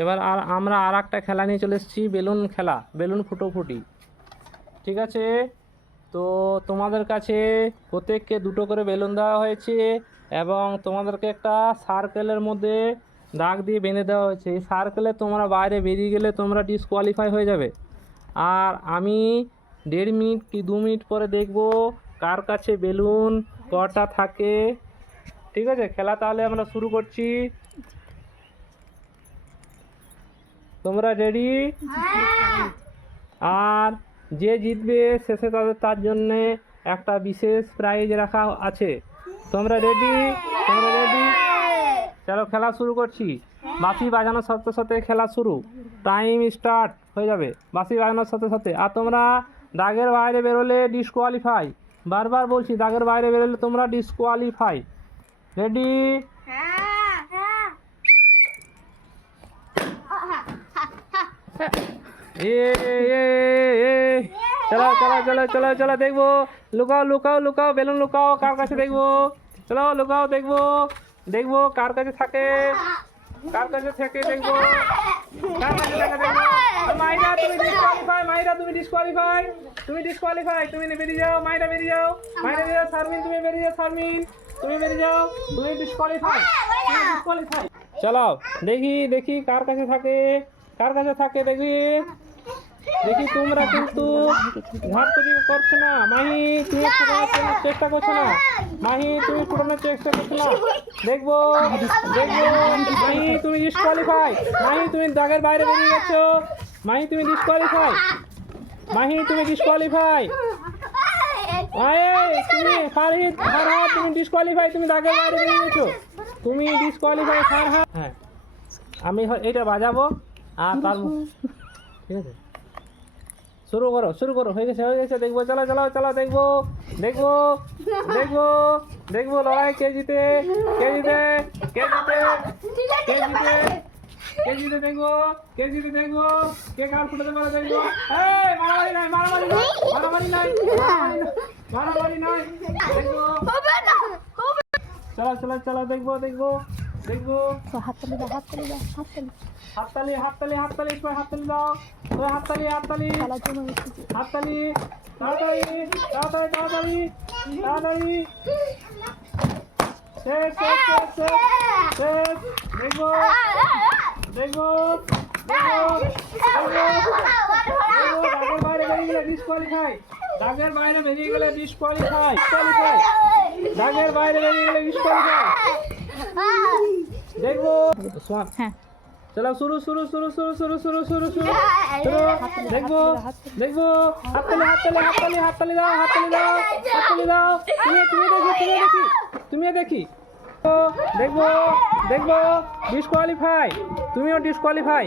এবার আমরা আর একটা খেলা নিয়ে চলে এসেছি, বেলুন খেলা, বেলুন ফুটোফুটি। ঠিক আছে, তো তোমাদের কাছে প্রত্যেককে দুটো করে বেলুন দেওয়া হয়েছে এবং তোমাদেরকে একটা সার্কেলের মধ্যে দাগ দিয়ে বেঁধে দেওয়া হয়েছে। এই সার্কেলে তোমরা বাইরে বেরিয়ে গেলে তোমরা ডিসকোয়ালিফাই হয়ে যাবে। আর আমি 1.5 মিনিট কি 2 মিনিট পরে দেখব কার কাছে বেলুন কটা থাকে। ঠিক আছে, খেলা তাহলে আমরা শুরু করছি। তোমরা রেডি? আর যে জিতবে শেষে তার জন্যে একটা বিশেষ প্রাইজ রাখা আছে। তোমরা রেডি? তোমরা রেডি? চলো খেলা শুরু করছি। বাঁশি বাজানোর সাথে সাথে খেলা শুরু, টাইম স্টার্ট হয়ে যাবে বাঁশি বাজানোর সাথে সাথে। আর তোমরা দাগের বাইরে বেরোলে ডিসকোয়ালিফাই। বারবার বলছি, দাগের বাইরে বেরোলে তোমরা ডিসকোয়ালিফাই। রেডি? চলো চলো চলো চলো চলো দেখবো, লুকাও লুকাও লুকাও, বেলুন লুকাও, কার কাছে দেখবো। চলো লুকাও, দেখবো দেখবো কার কাছে থাকে, কার কাছে থেকে দেখবো, কার কাছে থাকে দেখবো। মাইরা তুমি ডিসকোয়ালিফাই, মাইরা তুমি ডিসকোয়ালিফাই, তুমি ডিসকোয়ালিফাই, তুমি বেরিয়ে যাও, মাইরা বেরিয়ে যাও, মাইরা বেরিয়ে যাও। শারমিন তুমি বেরিয়ে যাও, শারমিন তুমি বেরিয়ে যাও, তুমি ডিসকোয়ালিফাই, তুমি ডিসকোয়ালিফাই। চলো দেখি দেখি কার কাছে থাকে, কার কাছে থাকে দেখি দেখি। তোমরা কিন্তু ঘাটতি করছো না। মাহি তুমি ফুটানোর চেষ্টা করছো না, মাহি তুমি ফুটানোর চেষ্টা করছো না। দেখবো দেখবো। মাহি তুমি ডিসকোয়ালিফাই, মাহি তুমি দাগের বাইরে বেরিয়ে গেছো, মাহি তুমি ডিসকোয়ালিফাই, মাহি তুমি ডিসকোয়ালিফাই। তুমি ফারহাদ, ফারহাদ তুমি ডিসকোয়ালিফাই, তুমি দাগের বাইরে বেরিয়ে গেছো, তুমি ডিসকোয়ালিফাই ফারহাদ। হ্যাঁ, আমি এটা বাজাবো আর তার ঠিক আছে, শুরু করো শুরু করো। হয়ে গেছে হয়ে গেছে, দেখবো। চলো চলো চলো দেখবো দেখবো দেখবো দেখবো লড়াই, কে জিতে কে জিতে কে জিতে কে জিতে কে জিতে দেখবো, কে জিতে দেখবো, কে কার ফুটাতে পারে দেখবো। এই মারামারি নাই, মারামারি নাই, মারামারি নাই, মারামারি নাই, দেখবো। চলো চলো চলো দেখবো দেখবো দেখবো। হাততালি দাও, হাততালি দাও, হাততালি। হাততালি হাততালি হাততালি, সবাই হাততালি দাও, সবাই হাততালি হাততালি খেলার জন্য এসেছি। হাততালি, তাড়াতাড়ি তাড়াতাড়ি তাড়াতাড়ি তাড়াতাড়ি। শেষ শেষ শেষ শেষ শেষ। দেখবো দেখবো দেখবো দেখবো। দাগের বাইরে বেরিয়ে গেলে ডিসকোয়ালিফাই, দাগের বাইরে বেরিয়ে গেলে ডিসকোয়ালিফাই, ডিসকোয়ালিফাই, দাগের বাইরে বেরিয়ে গেলে ডিসকোয়ালিফাই। দেখবো। হ্যাঁ, চলো শুরু শুরু শুরু শুরু শুরু শুরু শুরু শুরু শুরু। দেখবো দেখবো। হাততালি হাততালি হাততালি হাততালি দাও, হাততালি দাও, হাততালি দাও। তুমি তুমি দেখি, তুমি দেখি, তুমি দেখি। দেখবো দেখবো। ডিসকোয়ালিফাই, তুমিও ডিসকোয়ালিফাই।